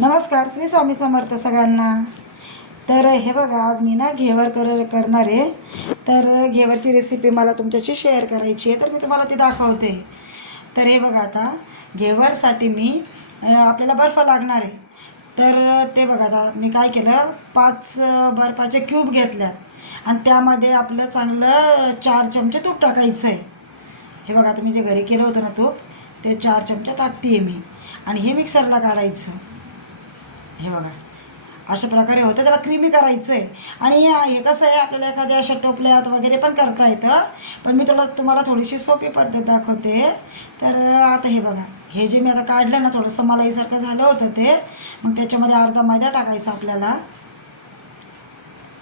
नमस्कार, श्री स्वामी समर्थ सगळ्यांना. तर हे बघा, आज मी ना घेवर करणार आहे. तर घेवरची रेसिपी मला तुमच्याशी शेअर करायची आहे, तर मी तुम्हाला ती दाखवते. तर हे बघा, आता घेवरसाठी मी आपल्याला बर्फ लागणार आहे. तर ते बघा, आता मी काय केलं, 5 बर्फाचे क्यूब घेतल्यात आणि त्यामध्ये आपलं चांगलं 4 चमचे तूप टाकायचं आहे. हे बघा, आता मी जे घरी केलं होतं ना तूप, ते 4 चमचे टाकते आहे मी. आणि हे मिक्सरला काढायचं. हे बघा, अशा प्रकारे होतं. त्याला क्रीमी करायचं आहे. आणि हे कसं आहे, आपल्याला एखाद्या अशा टोपल्यात वगैरे पण करता येतं, पण मी तुम्हाला थोडीशी सोपी पद्धत दाखवते. तर आता हे बघा, हे जे मी आता काढलं ना, थोडंसं मलाईसारखं झालं होतं ते, मग त्याच्यामध्ये अर्धा मैदा टाकायचा आपल्याला.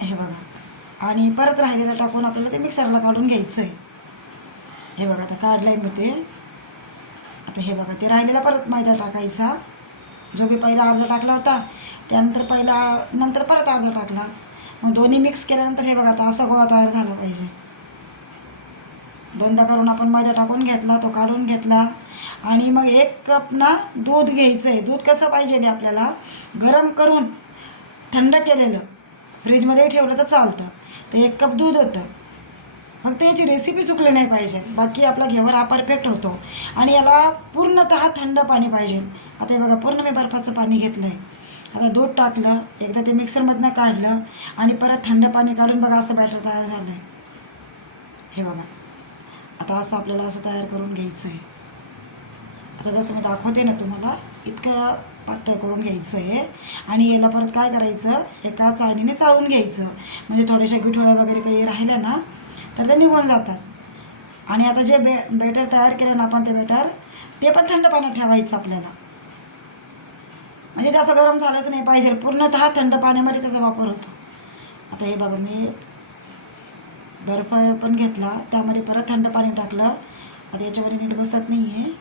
हे बघा, आणि परत राहिलेलं टाकून आपल्याला ते मिक्सरला काढून घ्यायचं आहे. हे बघा, आता काढलं आहे मी ते. आता हे बघा, ते राहिलेला परत मैदा टाकायचा, जो मी पहिला अर्धा टाकला होता, त्यानंतर नंतर परत अर्धा टाकला. मग दोन्ही मिक्स केल्यानंतर हे बघा, आता असा गोळा तयार झाला पाहिजे. दोनदा करून आपण मैदा टाकून घेतला, तो काढून घेतला. आणि मग 1 कप ना दूध घ्यायचं आहे. दूध कसं पाहिजे आपल्याला, गरम करून थंड केलेलं, फ्रीजमध्ये ठेवलं तर चालतं. तर 1 कप दूध होतं. फक्त याची रेसिपी चुकली नाही पाहिजे, बाकी आपला घेवर हा परफेक्ट होतो. आणि याला पूर्णतः थंड पाणी पाहिजे. आता हे बघा, पूर्ण मी बर्फाचं पाणी घेतलं आहे. आता दूध टाकलं, एकदा ते मिक्सरमधनं काढलं आणि परत थंड पाणी काढून बघा, असं बॅटर तयार झालं आहे. हे बघा, आता असं आपल्याला असं तयार करून घ्यायचं आहे. आता जसं मी दाखवते ना तुम्हाला, इतकं पातळ करून घ्यायचं आहे. आणि याला परत काय करायचं, एका चाळणीने चाळून घ्यायचं, म्हणजे थोड्याशा गुठळ्या वगैरे काही राहिल्या ना तर ते निघून जातात. आणि आता जे बॅटर तयार केलं ना आपण, ते बॅटर ते पण थंड पाण्यात ठेवायचं आपल्याला. म्हणजे जास्त गरम झालंच नाही पाहिजे, पूर्णतः थंड पाण्यामध्ये त्याचा वापर होतो. आता हे बघा, मी बर्फ पण घेतला, त्यामध्ये परत थंड पाणी टाकलं. आता याच्यामध्ये नीट बसत नाही आहे.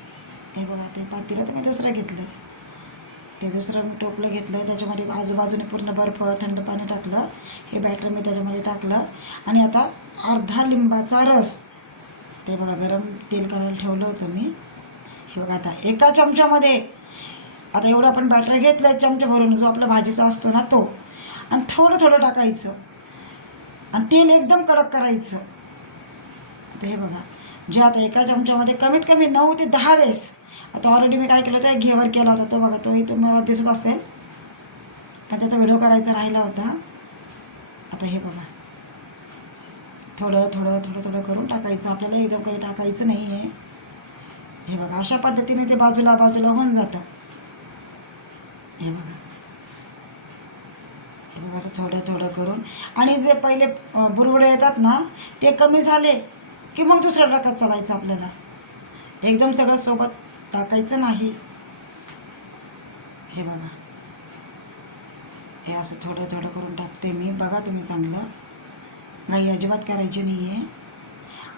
हे बघा, ते पातेलं तर मी दुसरं घेतलं, ते दुसरं मी टोपलं घेतलं, त्याच्यामध्ये आजूबाजूने पूर्ण बर्फ थंड पाणी टाकलं. हे बॅटर मी त्याच्यामध्ये टाकलं. आणि आता अर्धा लिंबाचा रस, ते बघा गरम तेल करायला ठेवलं होतं मी. हे बघा, आता एका चमच्यामध्ये, आता एवढं आपण बॅटर घेतलं, 1 चमचा भरून, जो आपला भाजीचा असतो ना तो, आणि थोडं थोडं टाकायचं. आणि तेल एकदम कडक करायचं. आता हे बघा, जे आता एका चमच्यामध्ये कमीत कमी 9 ते 10 वेळेस, आता ऑलरेडी मी काय केलं होतं, एक घेवर केला होता, तो बघा, तोही तुम्हाला दिसत असेल, पण त्याचा व्हिडिओ करायचा राहिला होता. आता हे बघा, थोडं थोडं थोडं थोडं करून टाकायचं, आपल्याला एकदम काही टाकायचं नाही आहे. हे बघा, अशा पद्धतीने ते बाजूला बाजूला होऊन जातं. हे बघा, हे बघा, असं थोडं थोडं करून. आणि जे पहिले बुरबुडे येतात ना, ते कमी झाले की मग दुसरं टाकत चालायचं आपल्याला, एकदम सगळं सोबत टाकायचं नाही. हे बघा, हे असं थोडं थोडं करून टाकते मी. बघा तुम्ही, चांगलं घाई अजिबात करायची नाही आहे.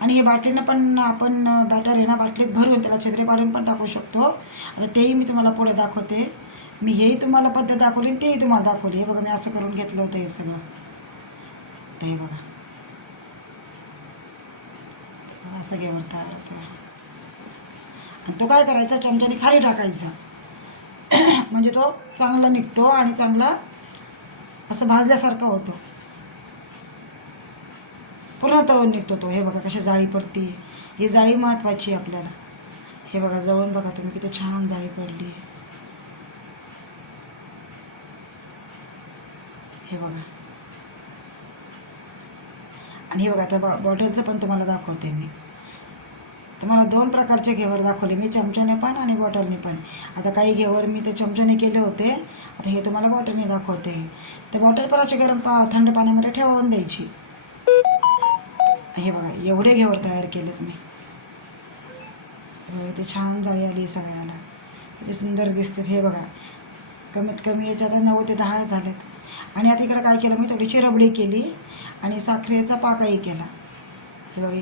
आणि हे बाटलीनं पण आपण बॅटर आहे ना, बाटलीत भरून त्याला छिद्रे पाडून पण टाकू शकतो. आता तेही मी तुम्हाला पुढे दाखवते. मी हेही तुम्हाला पद्धत दाखवली आणि तेही तुम्हाला दाखवली. हे बघा, मी असं करून घेतलं होतं हे सगळं. तर हे बघा, असं घेवर तयार होतो. आणि तो काय करायचा, चमच्याने खाली टाकायचा, म्हणजे तो चांगला निघतो आणि चांगला असं भाजल्यासारखं होतं, पूर्ण तळून निघतो तो. हे बघा, कशी जाळी पडते, ही जाळी महत्त्वाची आहे आपल्याला. हे बघा, जवळून बघा तुम्ही, किती छान जाळी पडली. हे बघा, आणि हे बघा, आता बॉटलचं पण तुम्हाला दाखवते मी. तुम्हाला 2 प्रकारचे घेवर दाखवले मी, चमच्याने पण आणि बॉटलने पण. आता काही घेवर मी ते चमच्याने केले होते, आता हे तुम्हाला बॉटलने दाखवते. तर बॉटल पण अशी थंड पाण्यामध्ये ठेवून द्यायची. हे बघा, एवढे घेवर तयार केलेत मी. इथे छान जाळी आली सगळ्याला, किती सुंदर दिसते. हे बघा, कमीत कमी याच्यात 9 ते 10 झालेत. आणि आता इकडं काय केलं मी, थोडीशी रबडी केली आणि साखरेचा पाकही केला. हे बघा,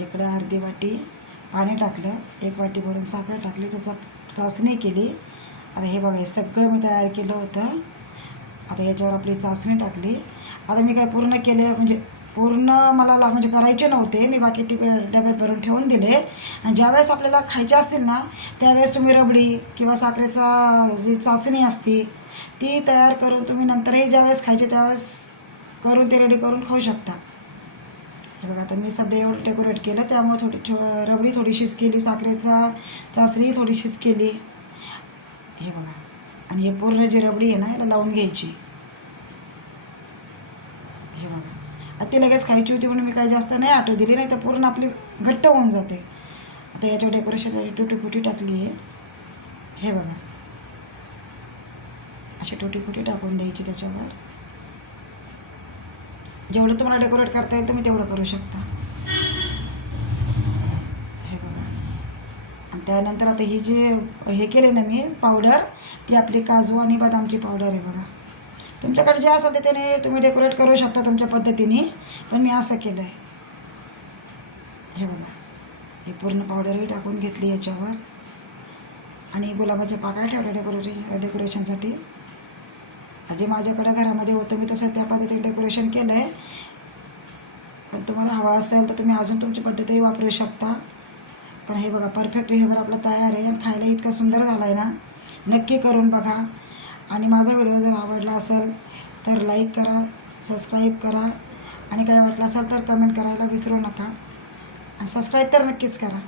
इकडं अर्धी वाटी पाणी टाकलं, 1 वाटी भरून साखर टाकली, त्याचा चाचणी केली. आता हे बघा, हे सगळं मी तयार केलं होतं. आता याच्यावर आपली चाचणी टाकली. आता मी काय पूर्ण केलं, म्हणजे पूर्ण मला म्हणजे करायचे नव्हते. मी बाकी डब्यात भरून ठेवून दिले. आणि ज्यावेळेस आपल्याला खायचे असतील ना त्यावेळेस तुम्ही रबडी किंवा साखरेचा जी चाचणी असते ती तयार करून तुम्ही नंतरही ज्यावेळेस खायचे त्यावेळेस करून ते रेडी करून खाऊ शकता. हे बघा आता मी सध्या एवढं डेकोरेट केलं त्यामुळे रबडी थोडीशीच केली, साखरेचा चाचणी थोडीशीच केली. हे बघा आणि हे पूर्ण जी रबडी आहे ना याला लावून घ्यायची. हे बघा ती लगेच खायची होती म्हणून मी काही जास्त नाही आठवू दिली, नाही तर पूर्ण आपली घट्ट होऊन जाते. आता याच्या डेकोरेशनसाठी टुटी फुटी टाकली आहे. हे बघा अशी टुटी फुटी टाकून द्यायची त्याच्यावर. जेवढं तुम्हाला डेकोरेट करता येईल तुम्ही तेवढं करू शकता. हे बघा आणि त्यानंतर आता ही जी हे केले ना मी पावडर ती आपली काजू आणि बदामची पावडर आहे बघा. तुमच्याकडे जे असेल ते त्याने तुम्ही डेकोरेट करू शकता तुमच्या पद्धतीने, पण मी असं केलं आहे. हे बघा ही पूर्ण पावडरही टाकून घेतली याच्यावर आणि गुलाबाच्या पाकळ्या ठेवल्या डेकोरेशनसाठी. जे माझ्याकडं घरामध्ये होतं मी तसं त्या पद्धतीने डेकोरेशन केलं आहे. पण तुम्हाला हवा असेल तर तुम्ही अजून तुमची पद्धतही वापरू शकता. पण हे बघा परफेक्ट घेवर आपला तयार आहे आणि खायला इतका सुंदर झाला आहे ना. नक्की करून बघा आणि माझा व्हिडिओ जर आवडला असेल तर लाईक करा, सबस्क्राईब करा आणि काय वाटलं असेल तर कमेंट करायला विसरू नका. आणि सबस्क्राईब तर नक्कीच करा.